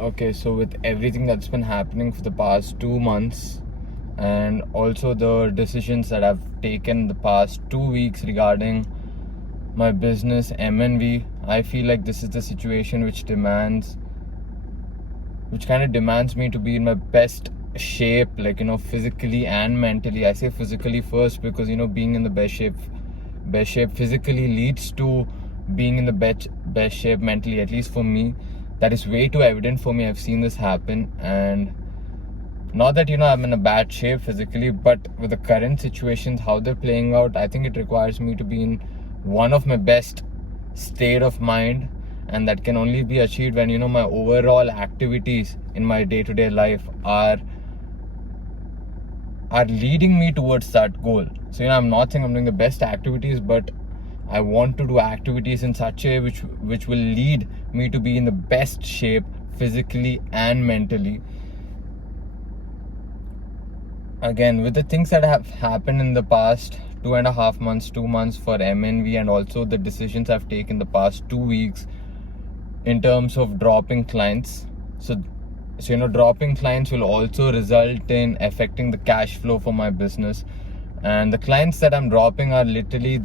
Okay, so with everything that's been happening for the past 2 months, and also the decisions that I've taken the past 2 weeks regarding my business MNV, I feel like this is the situation which kind of demands me to be in my best shape, like, physically and mentally. I say physically first because, being in the best shape physically leads to being in the best shape mentally, at least for me. That is way too evident for me. I've seen this happen, and not that, I'm in a bad shape physically, but with the current situations, how they're playing out, I think it requires me to be in one of my best state of mind. And that can only be achieved when, my overall activities in my day-to-day life are leading me towards that goal. So, I'm not saying I'm doing the best activities, but I want to do activities in such a way which will lead me to be in the best shape physically and mentally. Again, with the things that have happened in the past 2.5 months, 2 months for MNV, and also the decisions I've taken the past 2 weeks in terms of dropping clients. So dropping clients will also result in affecting the cash flow for my business. And the clients that I'm dropping are literally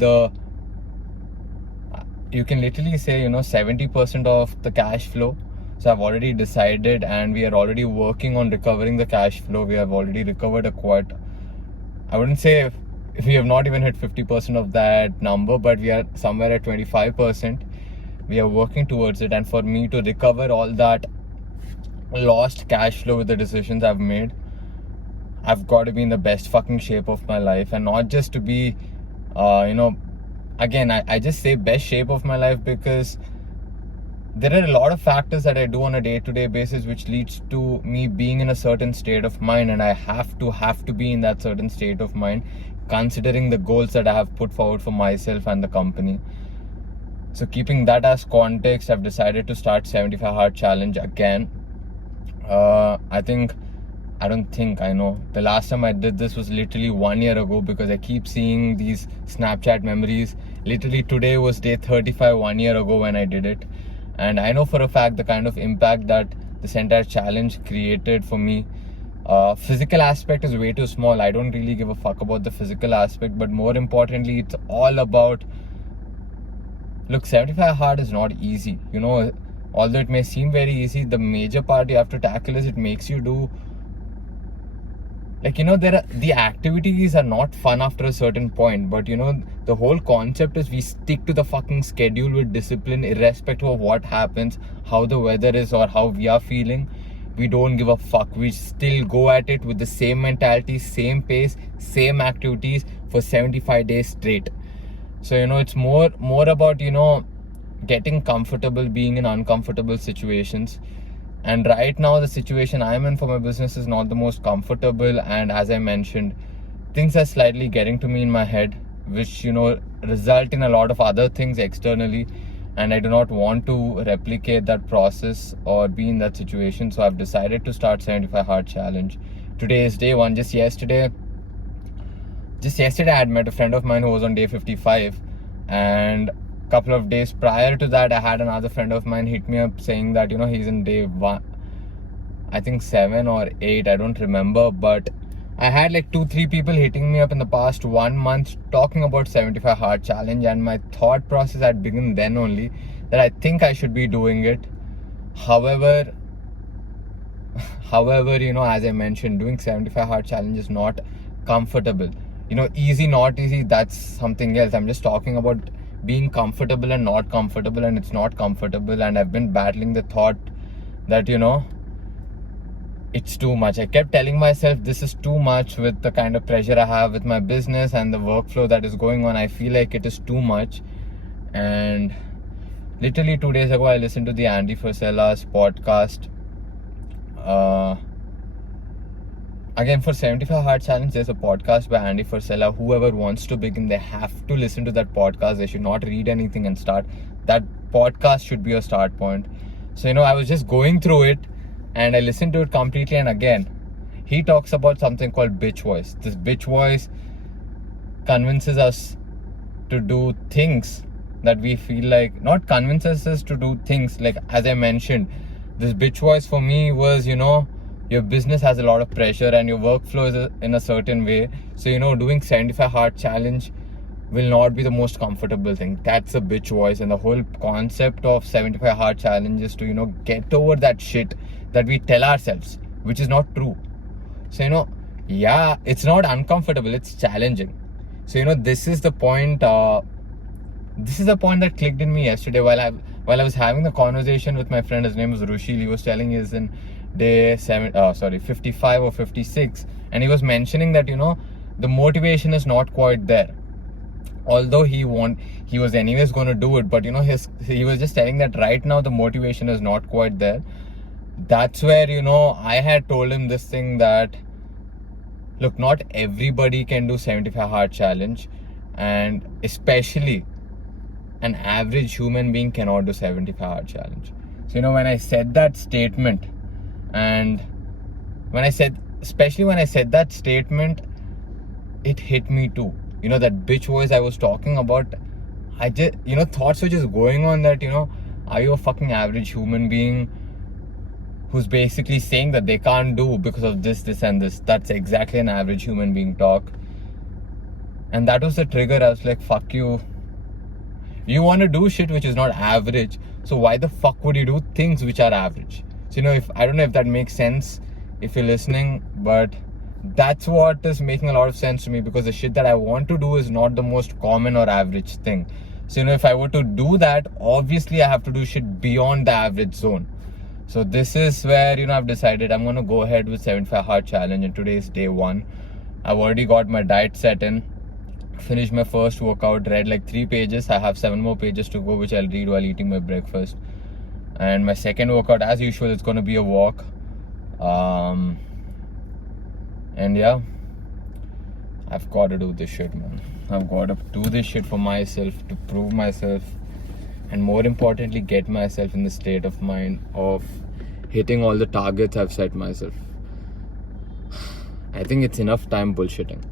you can literally say, 70% of the cash flow. So I've already decided, and we are already working on recovering the cash flow. We have already recovered I wouldn't say we have not even hit 50% of that number, but we are somewhere at 25%. We are working towards it. And for me to recover all that lost cash flow with the decisions I've made, I've got to be in the best fucking shape of my life. And not just to be, again, I just say best shape of my life because there are a lot of factors that I do on a day-to-day basis which leads to me being in a certain state of mind, and I have to be in that certain state of mind considering the goals that I have put forward for myself and the company. So keeping that as context, I've decided to start 75 Hard Challenge again. I know the last time I did this was literally 1 year ago, because I keep seeing these Snapchat memories. Literally today was day 35 1 year ago when I did it. And I know for a fact the kind of impact that this entire challenge created for me. Physical aspect is way too small. I don't really give a fuck about the physical aspect, but more importantly, it's all about, look, 75 hard is not easy. Although it may seem very easy, the major part you have to tackle is it makes you do, the activities are not fun after a certain point, but the whole concept is we stick to the fucking schedule with discipline, irrespective of what happens, how the weather is, or how we are feeling. We don't give a fuck. We still go at it with the same mentality, same pace, same activities for 75 days straight. So it's more about getting comfortable being in uncomfortable situations. And right now, the situation I'm in for my business is not the most comfortable. And as I mentioned, things are slightly getting to me in my head, which, result in a lot of other things externally. And I do not want to replicate that process or be in that situation. So I've decided to start 75 Hard Challenge. Today is day one. Just yesterday, I had met a friend of mine who was on day 55. And couple of days prior to that, I had another friend of mine hit me up saying that he's in day 1, I think 7 or 8, I don't remember, but I had like 2-3 people hitting me up in the past 1 month talking about 75 Hard Challenge, and my thought process had begun then only that I think I should be doing it. However, as I mentioned, doing 75 Hard Challenge is not comfortable. Easy, not easy, that's something else. I'm just talking about being comfortable and not comfortable, and it's not comfortable. And I've been battling the thought that it's too much. I kept telling myself this is too much with the kind of pressure I have with my business and the workflow that is going on. I feel like it is too much. And literally 2 days ago, I listened to the Andy Frisella's podcast. Again, for 75 Hard Challenge, there's a podcast by Andy Frisella. Whoever wants to begin, they have to listen to that podcast. They should not read anything and start. That podcast should be a start point. So, I was just going through it and I listened to it completely. And again, he talks about something called bitch voice. This bitch voice convinces us to do things that we feel like, not convinces us to do things, like, as I mentioned, This bitch voice for me was, your business has a lot of pressure and your workflow is in a certain way. So, doing 75 hard challenge will not be the most comfortable thing. That's a bitch voice. And the whole concept of 75 hard challenge is to, get over that shit that we tell ourselves, which is not true. So, yeah, it's not uncomfortable, it's challenging. So, this is the point. This is the point that clicked in me yesterday while I was having the conversation with my friend. His name was Rushil. He was telling he's in day 55 or 56, and he was mentioning that the motivation is not quite there. Although he was anyways going to do it, but he was just telling that right now the motivation is not quite there. That's where I had told him this thing that, look, not everybody can do 75 hard challenge, and especially an average human being cannot do 75 hard challenge. So when I said that statement, and especially when I said that statement, it hit me too. That bitch voice I was talking about, I just thoughts were just going on that are you a fucking average human being who's basically saying that they can't do because of this and this? That's exactly an average human being talk. And that was the trigger. I was like, fuck you. You want to do shit which is not average, so why the fuck would you do things which are average? So if I don't know if that makes sense if you're listening, but that's what is making a lot of sense to me, because the shit that I want to do is not the most common or average thing. So if I were to do that, obviously I have to do shit beyond the average zone. So this is where I've decided I'm gonna go ahead with 75 hard challenge, and today is day 1. I've already got my diet set in. Finished my first workout, read like 3 pages. I have 7 more pages to go, which I'll read while eating my breakfast. And my second workout, as usual, it's going to be a walk. And yeah, I've got to do this shit, man. I've got to do this shit for myself, to prove myself, and more importantly, get myself in the state of mind of hitting all the targets I've set myself. I think it's enough time bullshitting.